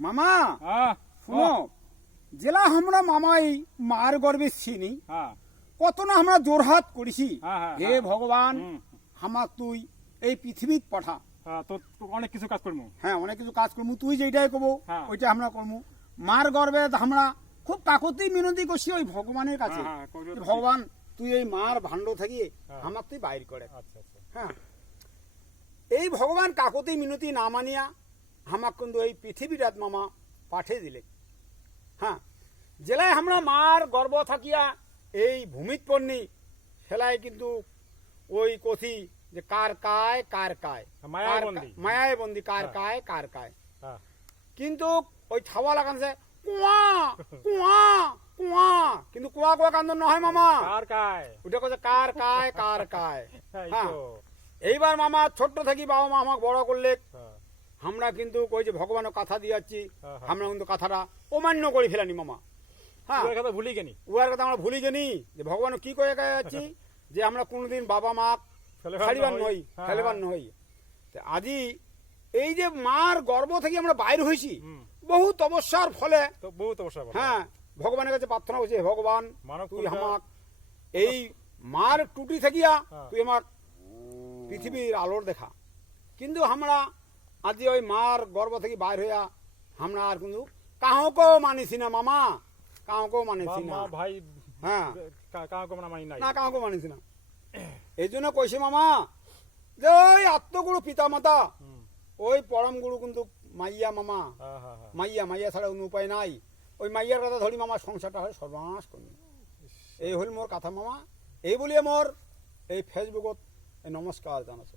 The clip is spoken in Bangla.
মামা হ্যাঁ শুনো, জেলা আমরা মামাই মার গর্বে চিনি হ্যাঁ কত না আমরা জোরহাত করেছি, হ্যাঁ, হে হ্যাঁ। ভগবান হুম। আমার তুই এই পৃথিবীত পাঠা। হ্যাঁ, তো তো অনেক কিছু কাজ করবো। হ্যাঁ, অনেক কিছু কাজ করবো, তুই যেটাই করবো হ্যাঁ। ওইটা আমরা করবো। মার গর্বে আমরা খুব কাকতি মিনতি করছি ওই ভগবানের কাছে, হ্যাঁ, করিও যে তো ভগবান তুই এই মার ভাণ্ড থাকিয়ে হ্যাঁ। আমার তুই বাইর করে। আচ্ছা আচ্ছা হ্যাঁ, এই ভগবান কাকতি মিনতি না মানিয়া আমাক কিন্তু এই পৃথিবীরাত মামা পাঠিয়ে দিলে। হ্যাঁ, জেলায় আমরা মার গর্ব থাকিয়া এই ভূমিত পড়নি সেলাই কিন্তু ওই কথি যে কার কায় কার কায় মায়ায় বন্দী। মায়ায় বন্দি কার হ্যাঁ। কায় কার কায়। হ্যাঁ কিন্তু ওই ছাওয়া লাগানছে কুয়া কুয়া কুয়া, কিন্তু কুয়া কুয়া কান্দন নহয় মামা, কার কায় ওটা কথা কার কায় কার কায়। এই হ্যাঁ, তো। এইবার মামা ছোট্ট থাকি বাবা মা আমাকে বড় করলে, হ্যাঁ, আমরা কিন্তু ওই যে ভগবানের কথা দিয়াচ্ছি, হ্যাঁ, হ্যাঁ। আমরা কিন্তু কথাটা অমান্য করে ফেলানি মামা। হ্যাঁ, ওর কথা ভুলি গেনি। উহার কথা আমরা ভুলি গেনি যে ভগবান কি করে যাচ্ছি যে আমরা কোনোদিন বাবা মা ছাড়িবার নই, হ্যাঁ, ফেলেবার হ্যাঁ। নই। তা আজি এই যে মার গর্ব থেকে আমরা বাইর হয়েছি হুম। বহু তপস্যার ফলে, তো বহুত অবসর বলো। হ্যাঁ, ভগবানের কাছে প্রার্থনা করছি, হে ভগবান মানব তুই কল্যাণ। আমাক এই মার টুটি থাকিয়া হ্যাঁ। তুই আমার পৃথিবীর আলোর দেখা। কিন্তু আমরা আজি ওই মার গর্ব থেকে বাইর হইয়া আমরা আর কিন্তু কাহকেও মানিছি না মামা, কাহকেও মানিছি না। মা ভাই হ্যাঁ, কাউকে মানে মানি নাই। না কাহকেও মানিছি না। এই জন্য কইছি মামা যে ওই আত্মগুরু পিতা মাতা হুম। ওই পরম গুরু কিন্তু মাইয়া মামা, হ্যাঁ হ্যাঁ হ্যাঁ। মাইয়া মাইয়া ছাড়া কোনো উপায় নাই। ওই মাইয়ার কথা ধরি মামা সংসারটা হয় সর্বনাশ করবি। এই হল মোর কথা মামা, এই বলিয়ে মোর এই ফেসবুকত এই নমস্কার জানাছো।